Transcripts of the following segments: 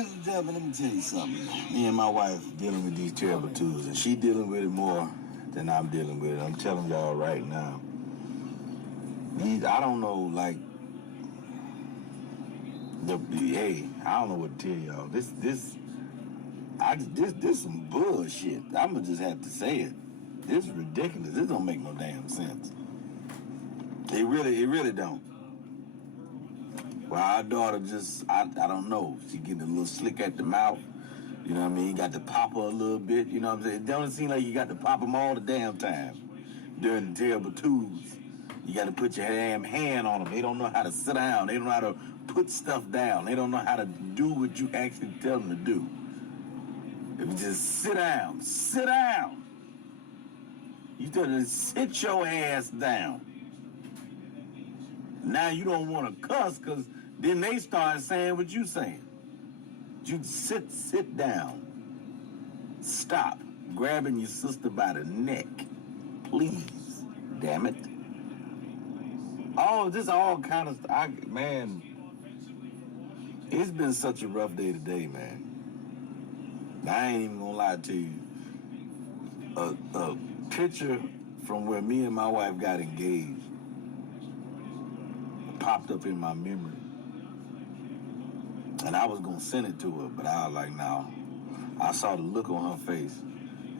Ladies and gentlemen, let me tell you something. Me and my wife dealing with these terrible twos, and she dealing with it more than I'm dealing with it. I'm telling y'all right now. I don't know, like hey, I don't know what to tell y'all. This some bullshit. I'ma just have to say it. This is ridiculous. This don't make no damn sense. It really don't. Well, our daughter I don't know. She getting a little slick at the mouth. You know what I mean? You got to pop her a little bit. You know what I'm saying? It don't seem like you got to pop them all the damn time during the terrible twos. You got to put your damn hand on them. They don't know how to sit down. They don't know how to put stuff down. They don't know how to do what you actually tell them to do. If you just sit down, sit down. You tell them to sit your ass down. Now you don't want to cuss because then they start saying what you saying. You sit down. Stop grabbing your sister by the neck. Please. Damn it. Oh, this all kind of stuff. Man, it's been such a rough day today, man. I ain't even gonna lie to you. A picture from where me and my wife got engaged popped up in my memory. And I was gonna send it to her, but I was like, no. I saw the look on her face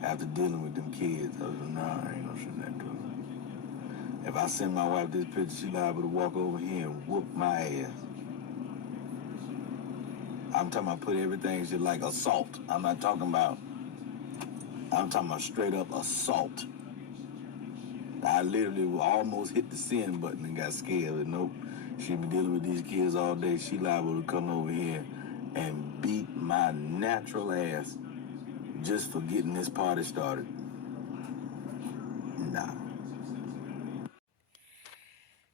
after dealing with them kids. I was like, nah, I ain't gonna send that to her. If I send my wife this picture, she liable to walk over here and whoop my ass. I'm talking about put everything shit like assault. I'm talking about straight up assault. I literally almost hit the send button and got scared. But nope, she been dealing with these kids all day. She liable to come over here and beat my natural ass just for getting this party started. Nah.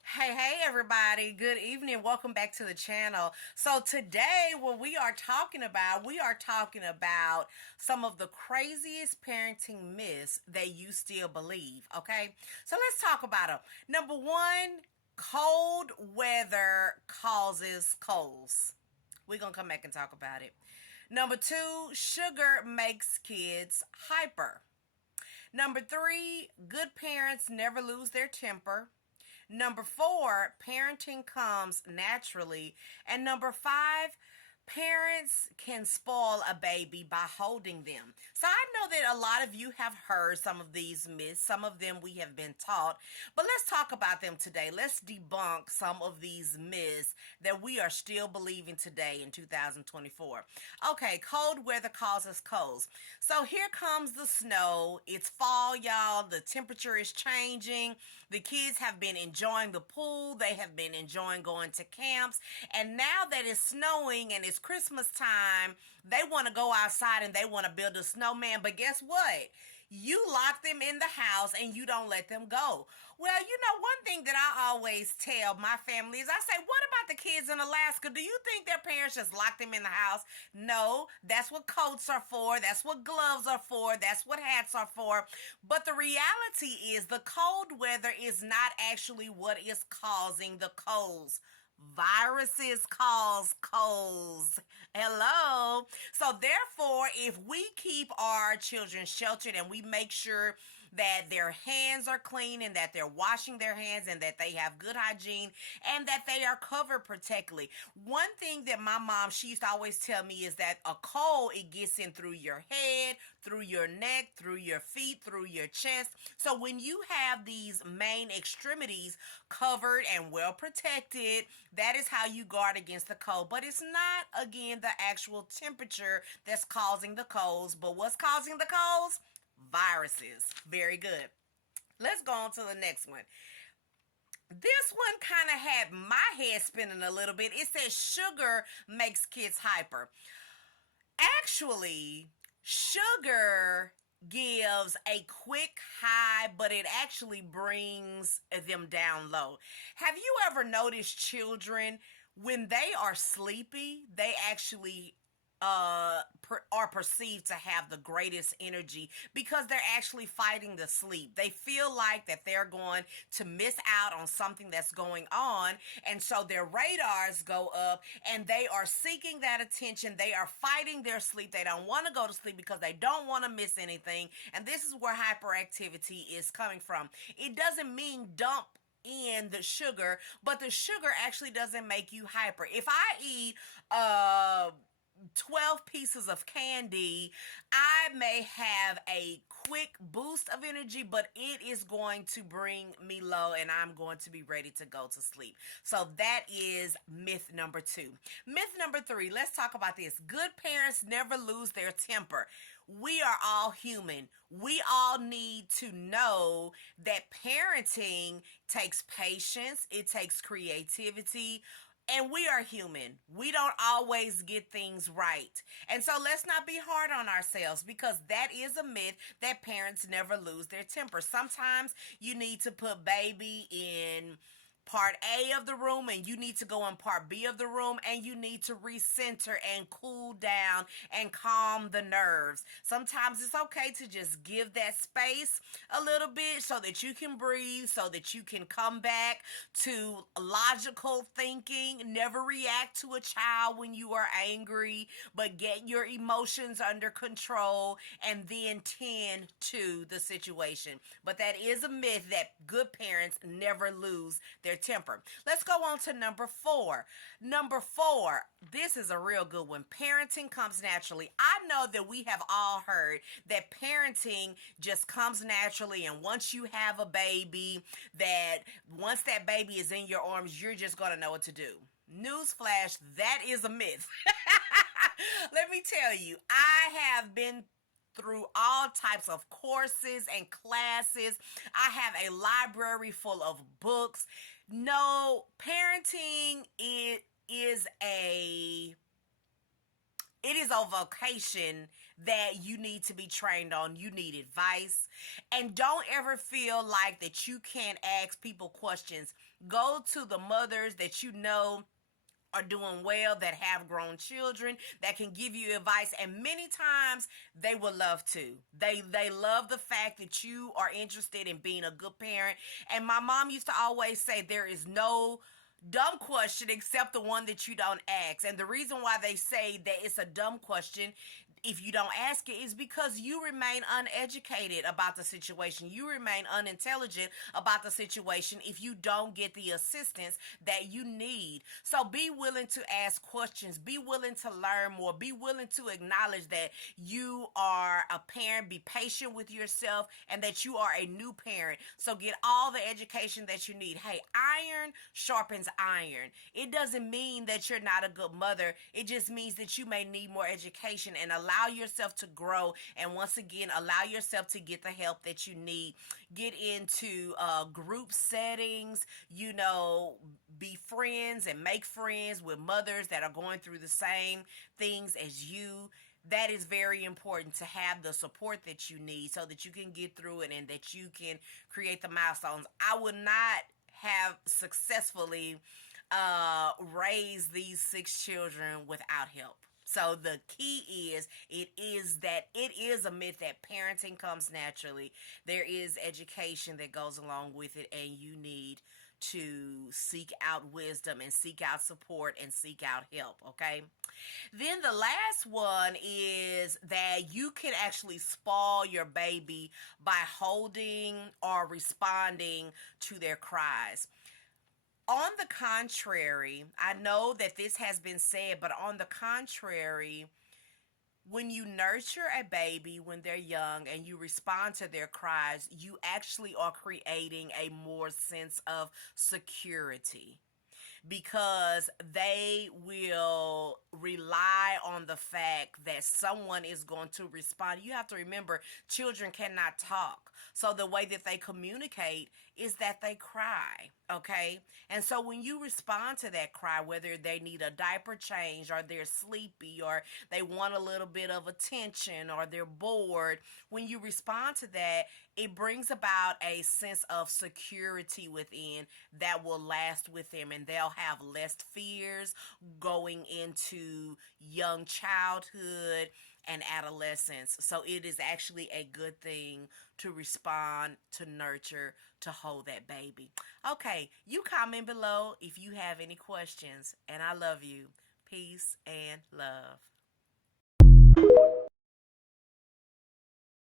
Hey everybody, good evening. Welcome back to the channel. So today what we are talking about some of the craziest parenting myths that you still believe, okay? So let's talk about them. Number one, cold weather causes colds. We're going to come back and talk about it. Number two, sugar makes kids hyper. Number three, good parents never lose their temper. Number four, parenting comes naturally. And number five, parents can spoil a baby by holding them. So I know that a lot of you have heard some of these myths. Some of them we have been taught. But let's talk about them today. Let's debunk some of these myths that we are still believing today in 2024. Okay, cold weather causes colds. So here comes the snow. It's fall, y'all. The temperature is changing. The kids have been enjoying the pool. They have been enjoying going to camps. And now that it's snowing and it's Christmas time, they want to go outside and they want to build a snowman. But guess what? You lock them in the house and you don't let them go. Well, you know, one thing that I always tell my family is I say, what about the kids in Alaska? Do you think their parents just lock them in the house? No, that's what coats are for. That's what gloves are for. That's what hats are for. But the reality is the cold weather is not actually what is causing the colds. Viruses cause colds. Hello. So therefore, if we keep our children sheltered and we make sure that their hands are clean and that they're washing their hands and that they have good hygiene and that they are covered protectively. One thing that my mom, she used to always tell me is that a cold, it gets in through your head, through your neck, through your feet, through your chest. So when you have these main extremities covered and well protected, that is how you guard against the cold. But it's not, again, the actual temperature that's causing the colds. But what's causing the colds? Viruses. Very good. Let's go on to the next one. This one kind of had my head spinning a little bit. It says sugar makes kids hyper. Actually, sugar gives a quick high, but it actually brings them down low. Have you ever noticed children, when they are sleepy, they actually are perceived to have the greatest energy because they're actually fighting the sleep. They feel like that they're going to miss out on something that's going on, and so their radars go up and they are seeking that attention. They are fighting their sleep. They don't want to go to sleep because they don't want to miss anything, and this is where hyperactivity is coming from. It doesn't mean dump in the sugar, but the sugar actually doesn't make you hyper. If I eat 12 pieces of candy, I may have a quick boost of energy, but it is going to bring me low and I'm going to be ready to go to sleep. So that is myth number 2. Myth number 3, let's talk about this. Good parents never lose their temper. We are all human. We all need to know that parenting takes patience, it takes creativity, and we are human. We don't always get things right. And so let's not be hard on ourselves, because that is a myth that parents never lose their temper. Sometimes you need to put baby in part A of the room and you need to go in part B of the room, and you need to recenter and cool down and calm the nerves. Sometimes it's okay to just give that space a little bit so that you can breathe, so that you can come back to logical thinking. Never react to a child when you are angry, but get your emotions under control and then tend to the situation. But that is a myth that good parents never lose their temper. Let's go on to number 4. Number 4, this is a real good one. Parenting comes naturally. I know that we have all heard that parenting just comes naturally, and once you have a baby, that once that baby is in your arms, you're just going to know what to do. Newsflash, that is a myth. Let me tell you, I have been through all types of courses and classes. I have a library full of books. No, parenting is a vocation that you need to be trained on. You need advice. And don't ever feel like that you can't ask people questions. Go to the mothers that you know are doing well, that have grown children, that can give you advice, and many times they would love to. They love the fact that you are interested in being a good parent. And my mom used to always say there is no dumb question except the one that you don't ask. And the reason why they say that it's a dumb question if you don't ask it is because you remain uneducated about the situation. You remain unintelligent about the situation if you don't get the assistance that you need. So be willing to ask questions. Be willing to learn more. Be willing to acknowledge that you are a parent. Be patient with yourself and that you are a new parent. So get all the education that you need. Hey, iron sharpens iron. It doesn't mean that you're not a good mother. It just means that you may need more education, and allow yourself to grow, and once again allow yourself to get the help that you need. Get into group settings, be friends and make friends with mothers that are going through the same things as you. That is very important, to have the support that you need so that you can get through it and that you can create the milestones. I would not have successfully raised these 6 children without help. So the key is, it is a myth that parenting comes naturally. There is education that goes along with it, and you need to seek out wisdom and seek out support and seek out help, okay? Then the last one is that you can actually spoil your baby by holding or responding to their cries. On the contrary, I know that this has been said, but on the contrary, when you nurture a baby when they're young and you respond to their cries, you actually are creating a more sense of security, because they will rely on the fact that someone is going to respond. You have to remember, children cannot talk. So the way that they communicate is that they cry, okay? And so when you respond to that cry, whether they need a diaper change or they're sleepy or they want a little bit of attention or they're bored, when you respond to that, it brings about a sense of security within that will last with them, and they'll have less fears going into young childhood and adolescence. So it is actually a good thing to respond, to nurture, to hold that baby. Okay, you comment below if you have any questions, and I love you. Peace and love.